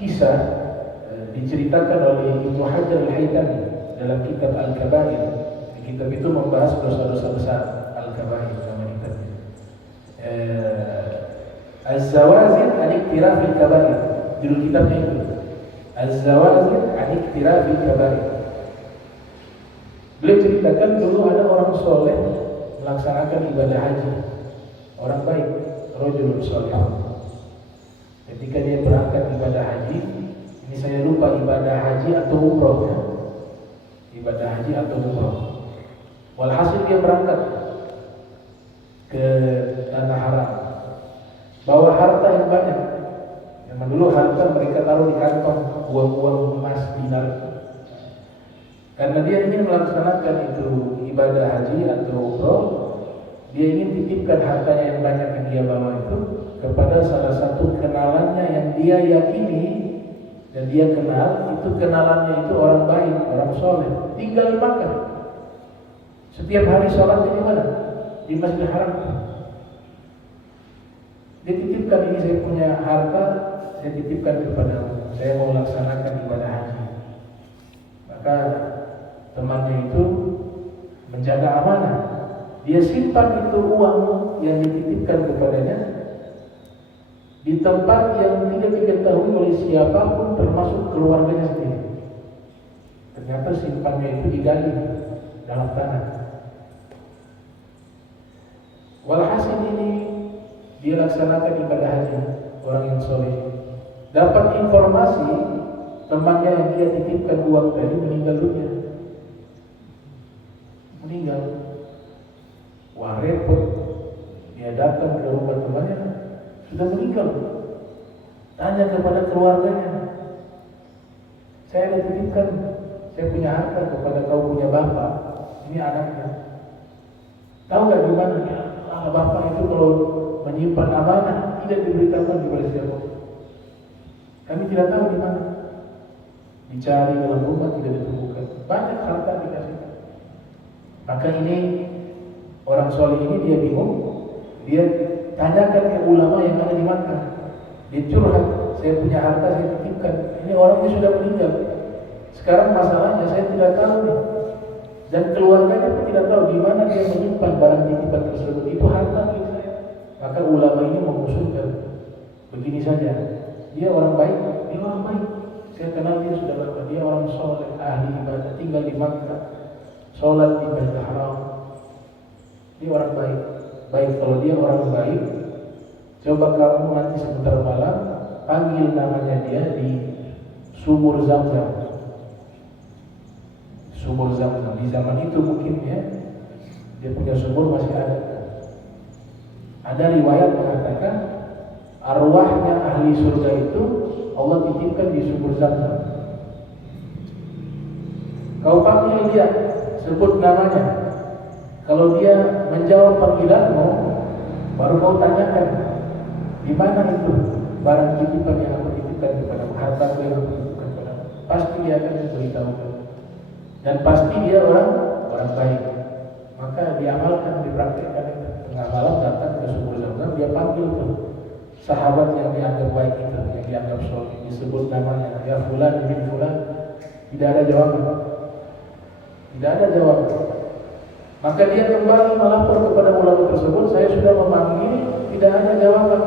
kisah diceritakan oleh Ibnu Hajar Al-Haytami dalam kitab Al-Kabair. Kitab itu membahas dosa-dosa besar, Al-Kabair nama kitabnya. Az-Zawazin an Iktirafil Kabair, judul kitabnya itu. Az-Zawazin an Iktirafil Kabair. Beliau ceritakan dulu ada orang soleh melaksanakan ibadah haji, orang baik, rajulun soleh. Ketika dia berangkat ibadah haji, ini saya lupa ibadah haji atau umroh ya. Ibadah haji atau umroh. Walhasil dia berangkat ke tanah haram, bawa harta yang banyak. Yang dulu harta mereka taruh di kantong, uang-uang emas dinar. Karena dia ingin melaksanakan itu ibadah haji atau umroh, dia ingin titipkan hartanya yang banyak yang dia bawa itu kepada salah satu kenalannya yang dia yakini dan dia kenal, itu kenalannya itu orang baik, orang soleh, tinggal di Makkah. Setiap hari sholatnya di mana? Di Masjidil Haram. Dia titipkan, ini saya punya harta, saya titipkan kepadamu, saya mau laksanakan ibadah haji. Maka temannya itu menjaga amanah. Dia simpan itu uang yang dititipkan kepadanya di tempat yang tidak diketahui oleh siapapun termasuk keluarganya sendiri. Ternyata simpannya itu digali dalam tanah. Walhasil ini dia laksanakan ibadah haji, orang yang soleh. Dapat informasi temannya yang dia titipkan uang tadi meninggal dunia. Meninggal. Wah repot. Dia datang ke rumah temannya, sudah meninggal. Tanya kepada keluarganya, saya ada titipkan, saya punya harta kepada kau punya bapak, ini anaknya. Tahu gak di mana? Bapak itu kalau menyimpan amanah tidak diberitakan kepada siapa. Kami tidak tahu di mana. Dicari dalam rumah tidak ditemukan. Banyak harta dikasih. Maka ini orang soleh ini dia bingung. Dia tanyakan ke ulama yang ada di Makkah. Dia curhat, saya punya harta saya titipkan. Ini orangnya sudah meninggal. Sekarang masalahnya saya tidak tahu nih. Dan keluarganya pun tidak tahu di mana dia menyimpan barang titipan tersebut. Itu harta milik saya. Maka ulama ini mengusulkan begini saja. Dia orang baik, dia orang baik. Saya kenal dia sudah lama. Dia orang soleh, ahli ibadah, tinggal di Makkah, sholat di Masjidil Haram. Dia orang baik. Baik, kalau dia orang baik, coba kamu nanti sebentar malam panggil namanya dia di sumur Zam-Zam. Sumur Zam-Zam di zaman itu mungkin ya, dia punya sumur masih ada. Ada riwayat mengatakan arwahnya ahli surga itu Allah titipkan di sumur Zam-Zam. Kau panggil dia, sebut namanya. Kalau dia menjawab panggilanmu, baru kau tanyakan di mana itu barang titipan yang aku titipkan kepada harta yang aku titipkan kepada. Pasti dia akan memberitahukan. Dan pasti dia orang baik. Maka diamalkan, dipraktikkan. Tengah malam datang ke sumur Zam-Zam, dia panggil tuh sahabat yang dianggap baik itu, yang dianggap soleh, disebut namanya, ya fulan bin fulan. Tidak ada jawaban. Tidak ada jawaban. Maka dia kembali melapor kepada ulama tersebut, saya sudah memanggil, tidak ada jawaban.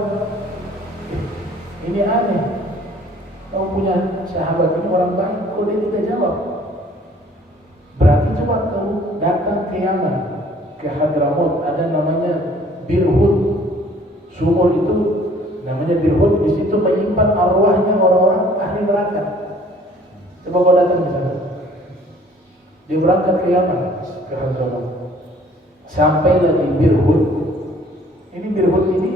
Ini aneh. Kau punya sahabat ini orang baik, kok dia tidak jawab? Berarti coba kau datang ke Yaman, ke Hadramaut, ada namanya Bir Hud. Sumur itu namanya Bir Hud, di situ menyimpan arwahnya orang-orang ahli neraka. Coba kau datang ke sana. Dia berangkat ke Yaman, ke Hadramaut. Sampailah di Bir Hud. Ini Bir Hud ini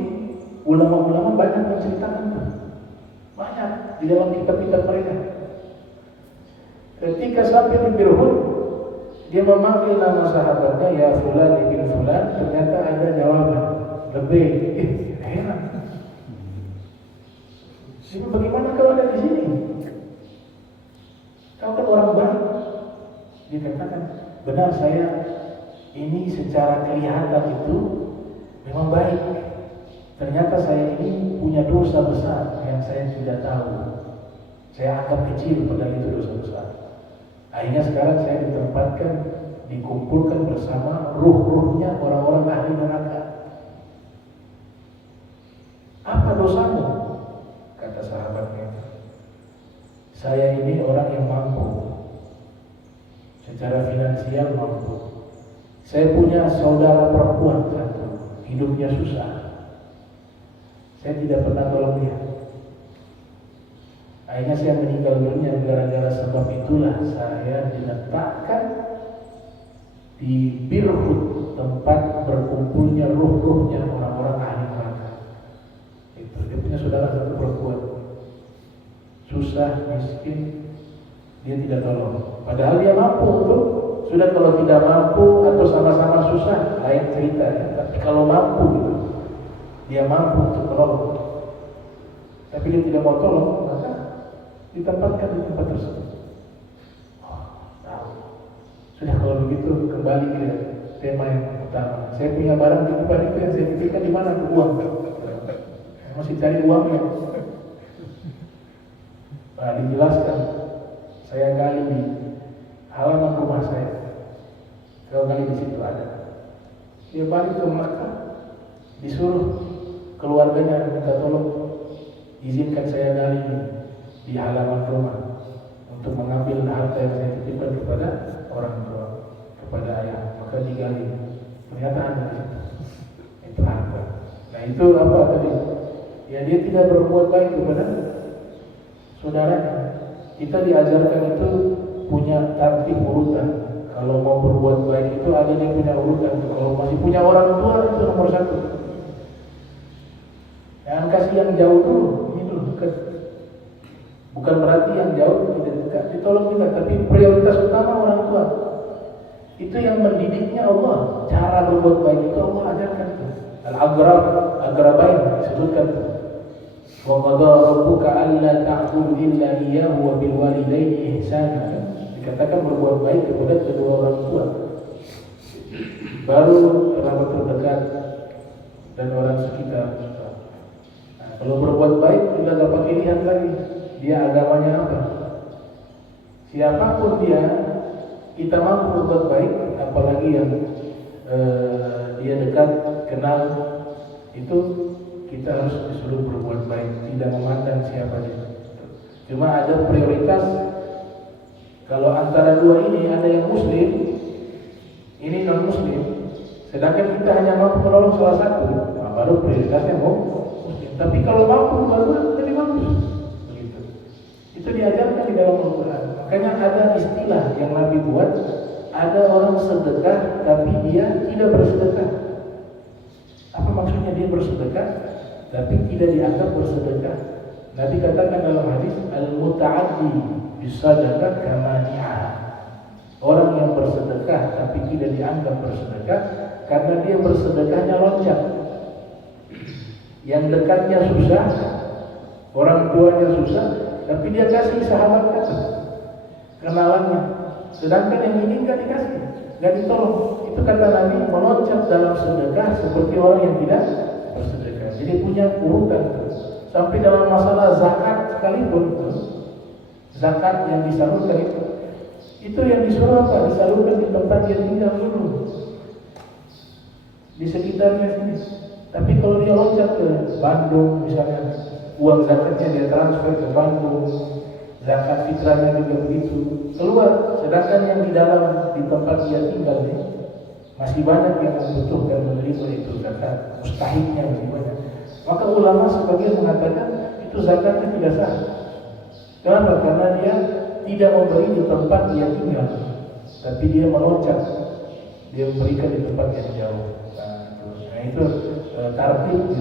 ulama-ulama banyak menceritakan itu. Banyak di dalam kitab-kitab mereka. Ketika sampai di Bir Hud, dia memanggil nama sahabatnya, ya fulan bin fulan, ternyata ada jawaban. Lebih, heran. Jadi bagaimana kau ada di sini? Kau kan orang baik. Dia katakan, benar saya ini secara kelihatan itu memang baik. Ternyata saya ini punya dosa besar yang saya tidak tahu. Saya anggap kecil, padahal itu dosa besar. Akhirnya sekarang saya ditempatkan, dikumpulkan bersama ruh-ruhnya orang-orang ahli neraka. Apa dosamu? Kata sahabatnya, saya ini orang yang mampu, secara finansial mampu. Saya punya saudara perempuan satu, hidupnya susah. Saya tidak pernah tolong dia. Akhirnya saya meninggal dunia gara-gara sebab itulah saya diletakkan di Birhut, tempat berkumpulnya ruh-ruhnya orang-orang ahli neraka. Itu dia punya saudara satu perempuan, susah, miskin, dia tidak tolong. Padahal dia mampu tuh. Sudah kalau tidak mampu atau sama-sama susah, lain cerita ya. Tapi kalau mampu gitu, dia mampu untuk menolong. Tapi dia tidak mau tolong, maka ditempatkan di tempat tersebut. Oh, tahu. Sudah kalau begitu kembali ke tema yang utama. Saya punya barang di tempat itu yang saya pikirkan di mana uang. Masih cari uangnya. Nah, dijelaskan. Saya gali di halaman rumah saya. Kalau gali di situ ada. Dia balik ke Makkah, disuruh keluarganya minta tolong, izinkan saya gali di halaman rumah untuk mengambil harta yang saya titipkan kepada orang tua, kepada ayah. Maka digali, ternyata ada di situ. Itu harta. Nah itu apa tadi? Ya dia tidak berbuat baik kepada saudaranya. Kita diajarkan itu punya tertib urutan. Kalau mau berbuat baik itu ada dia punya urutan. Kalau masih punya orang tua itu nomor satu. Jangan kasih yang jauh dulu, ini dulu dekat. Bukan berarti yang jauh tidak dekat, ditolong juga, tapi prioritas utama orang tua. Itu yang mendidiknya Allah. Cara berbuat baik itu Allah ajarkan. Al-Agrabain disebutkan. Wa qadha rabbuka alla ta'budu illa iyyahu wa bil walidayni ihsana. Dikatakan berbuat baik kepada kedua orang tua, baru kerabat terdekat dan orang sekitar. Nah, kalau berbuat baik sudah dapat pilihan lagi, dia agamanya apa. Siapapun dia, kita mampu berbuat baik, apalagi yang dia dekat, kenal, itu kita harus disuruh berbuat baik, tidak memandang siapa dia. Cuma ada prioritas. Kalau antara dua ini ada yang muslim, ini non muslim, sedangkan kita hanya mampu menolong salah satu, nah, baru prioritasnya muslim. Tapi kalau mampu baru lebih bagus. Begitu. Itu diajarkan di dalam Al-Quran. Makanya ada istilah yang Nabi buat, ada orang sedekah tapi dia tidak bersedekah. Apa maksudnya dia bersedekah tapi tidak dianggap bersedekah? Nabi katakan dalam hadis, al-muta'addi bisadaqah kamani'ah. Orang yang bersedekah tapi tidak dianggap bersedekah karena dia bersedekahnya loncat. Yang dekatnya susah, orang tuanya susah, tapi dia kasih sahabat kenalannya. Sedangkan yang ini nggak dikasih, nggak ditolong. Itu kata Nabi, meloncat dalam sedekah seperti orang yang tidak bersedekah. Jadi punya urutan. Sampai dalam masalah zakat sekalipun, zakat yang disalurkan itu yang disuruh apa? Disalurkan di tempat dia tinggal dulu, di sekitarnya sini. Tapi kalau dia loncat ke Bandung misalnya, uang zakatnya dia transfer ke Bandung, zakat fitrahnya juga begitu keluar. Sedangkan yang di dalam di tempat dia tinggal nih, masih banyak yang membutuhkan menerima itu zakat, mustahiknya masih banyak. Maka ulama sebagian mengatakan itu zakatnya tidak sah. Kenapa? Karena dia tidak memberi di tempat dia tinggal, tapi dia meloncat, dia memberikan di tempat yang jauh. Nah itu tartib.